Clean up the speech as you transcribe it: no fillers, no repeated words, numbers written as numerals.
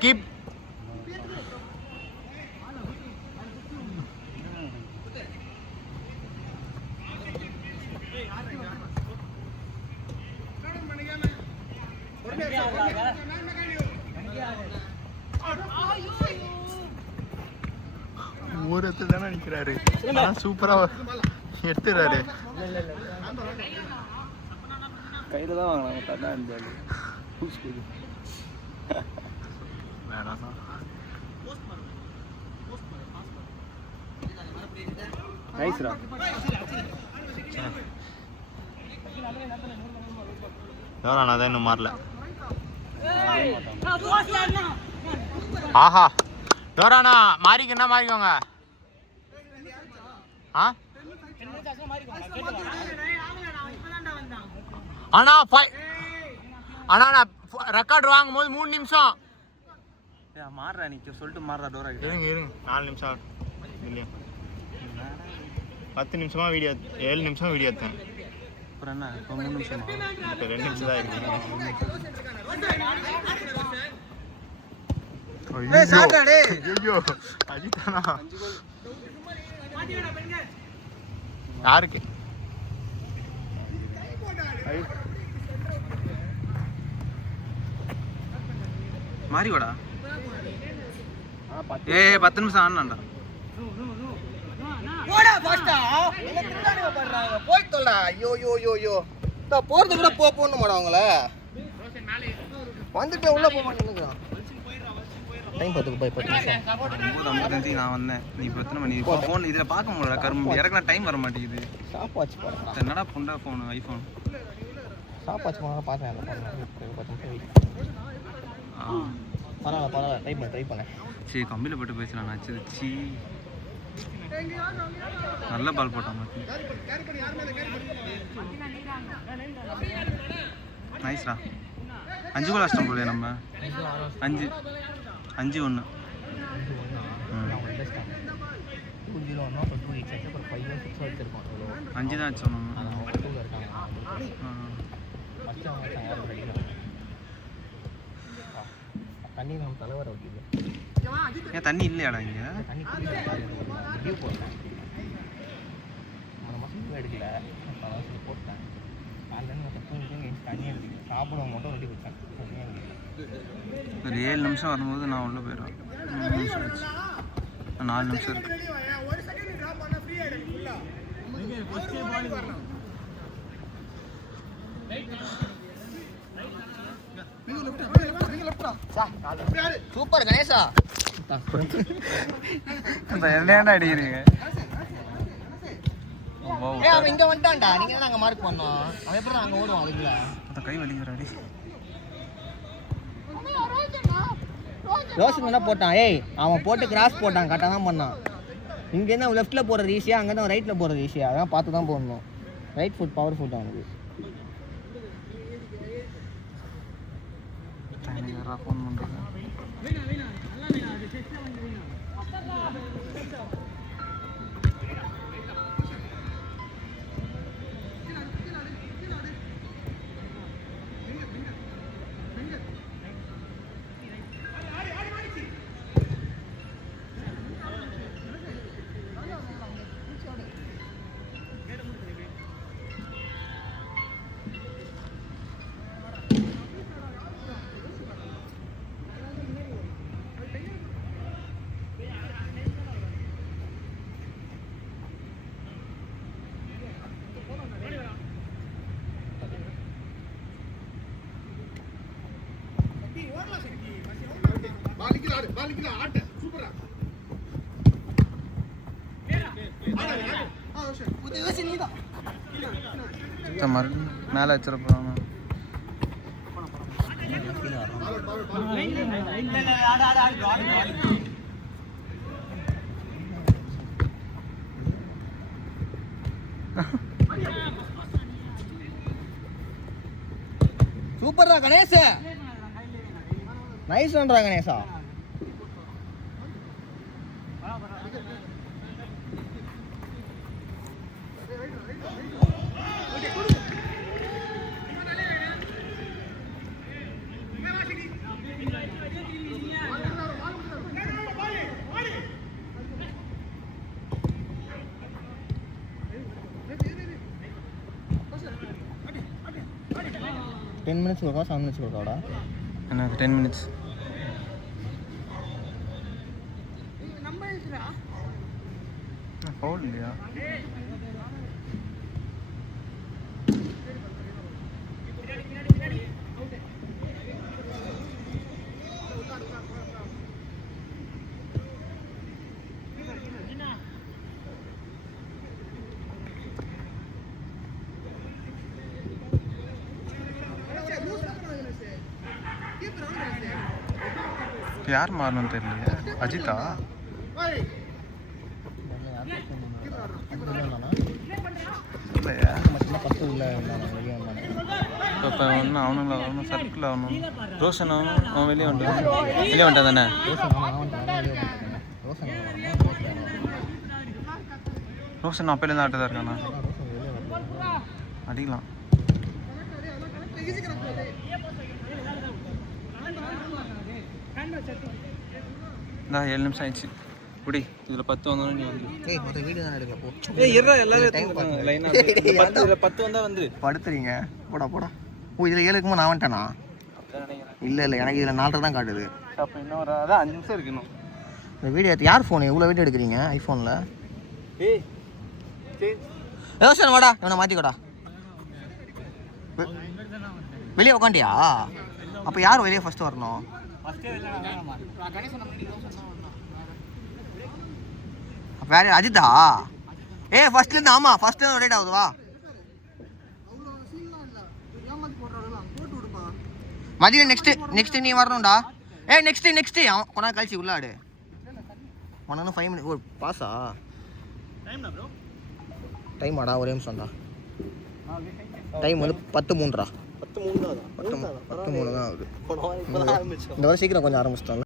Keep. ஊரத்து தானே நிற்கிறாரு. சூப்பரா எடுத்துறாரு. கையில தான் வாங்கலாம். தட்டா இருந்தாரு நைஸ்ரா. அதான் இன்னும் மாறல. ஆஹா டோரானா மாறிக்கன்னா மாறிக்கோங்க. அண்ணா அண்ணா நான் ரெக்கார்டு வாங்கும் போது 3 நிமிஷம் மாறுறா. நிக்க சொல்லிட்டு மாறுறா. டோரா இருங்க 4 நிமிஷம் இல்லையா? 10 நிமிஷமா வீடியோ 7 நிமிஷம் வீடியோ எடுத்தேன். அப்புறம் என்ன 3 நிமிஷம்? இப்போ 2 நிமிஷம் தான் இருக்கு. ஐயோ அஜித்தானா யாருக்கு? மாறி வாடா. 10 நிமிஷம் ஆனாண்டா. போடா பாஸ்டா. என்ன திட்டானே பண்றாங்க. போய் தொல்ல. ஐயோ யோ யோ யோ. தா போறது கூட போன்னு மாடா அவங்கள. வந்துட்டு உள்ள போக மாட்டேங்கறான். டைம் பாத்துக்கு போய் 10 நிமிஷம். 9:55 நான் வந்தேன். நீ இப்போ எத்தனை மணி? இப்போ ஃபோன் இதுல பார்க்க முடியல. கரும்பு இறக்குனா டைம் வர மாட்டேங்குது. ஸ்டாப் வாட்ச் பாருடா. என்னடா புண்டா ஃபோன் ஐபோன். ஸ்டாப் வாட்ச் பண்ணா பாத்தேன். 10 நிமிஷம் வெயிட். பரவாயில்ல ட்ரை பண்ணு. சரி கம்பியில் போட்டு பேசலாம். நான் சி நல்ல பால் போட்டான். நைஸ்ரா. 5 கோல் அஷ்டம் போலையே நம்ம. 5-1. 5 தான் அடிச்சோம் நம்ம. தண்ணி நம்ம தலைவர வைக்குது. ஏன் தண்ணி இல்லையாடா இங்க? தண்ணி ரிவ்யூ போட்டேன். 3 மாதம் எடுக்கல. போட்டேன். காலையில் தண்ணி எடுத்து சாப்பிடுவோம் மட்டும் ரெடி வச்சேன். ஒரு 7 நிமிஷம் வரும்போது நான் உள்ளே போயிடுவேன். 3 நிமிஷம் ஆச்சு. 4 நிமிஷம் இருக்கு. சூப்பர் கணேசா. என்ன அடிக்கிறீங்க? அவன் இங்க வந்துட்டான்டா. நீங்க தான் அங்க மார்க் பண்ணோம். அவன் எப்படி அங்க ஓடுவான்? அதுக்குள்ள அந்த கை வலிக்கிறாடி. ரோஷன் என்ன போட்டான்? அவன் போட்டு கிராஸ் போட்டான். கரெக்டாக தான் பண்ணான். இங்கேருந்து அவன் லெஃப்ட்டில் போகிறது ஈஸியாக, அங்கேருந்து அவன் ரைட்டில் போகிறது ஈஸியாக. அதான் பார்த்து தான் போடணும். ரைட் ஃபுட் பவர் ஃபுட் அவனுக்கு. ஃபோன் பண்ணுறேன். மறுபடியும் மேலே வச்சிருப்பாங்க. சூப்பர்டா கணேஷ், நைஸ் ஒன்றா கணேஷா. டென் மினிட்ஸ் கொடுக்கா 7 மினிட்ஸ் கொடுக்காடா? எனக்கு 10 minutes. ஃபவுல் இல்லையா? யார் மாறணும்னு தெரியலையே. அஜித்தா? இல்லையா? இப்போ ஒன்றும் அவனுங்கள வரணும், சர்க்கிள் ஆகணும். ரோஷன் அவன் வெளியே வந்துட்டான் தானே? ரோஷன் அப்பையிலேருந்து ஆட்டு தான் இருக்கானா? அடிக்கலாம். இந்த 7 நிமிஷம் ஆயிடுச்சு. குடி, இதில் 10 வந்தோன்னு நீ வந்து வீடியோ தான் எடுக்க போ. லைனாக 10 வந்தால் வந்து படுத்துறீங்க. போடா போடா. ஓ இதில் 7 இருக்கும்போது நான் வந்துட்டேனா? இல்லை எனக்கு இதில் 4 தான் காட்டுது. அப்போ இன்னும் ஒரு அதான் 5 நிமிஷம் இருக்கணும். இந்த வீடியோ யார் ஃபோனு இவ்வளோ வீடியோ எடுக்கிறீங்க ஐஃபோனில்? யோசனை வாடா, இவனை மாற்றிக்கோடா. வெளியே உக்காண்டியா? அப்போ யார் வெளியே ஃபஸ்ட்டு வரணும்? வேற அஜித்தா? ஃபர்ஸ்ட்லேருந்து ஆமாம் ஃபர்ஸ்ட்லேருந்து ரொட்டேட் ஆகுது. வா மதியம் நெக்ஸ்ட்டு நீ வரணும்டா. நெக்ஸ்ட்டு அவன் கொண்டா கழிச்சு உள்ளாடு. உனக்கு 5 minutes. ஓ பாஸா? டைம் ஆடா, ஒரே நிமிஷம்டா. டைம் வந்து 10:03. 10:03 தான் ஆகுது. இந்த வரை சீக்கிரம் கொஞ்சம் ஆரம்பிச்சிட்டோம்.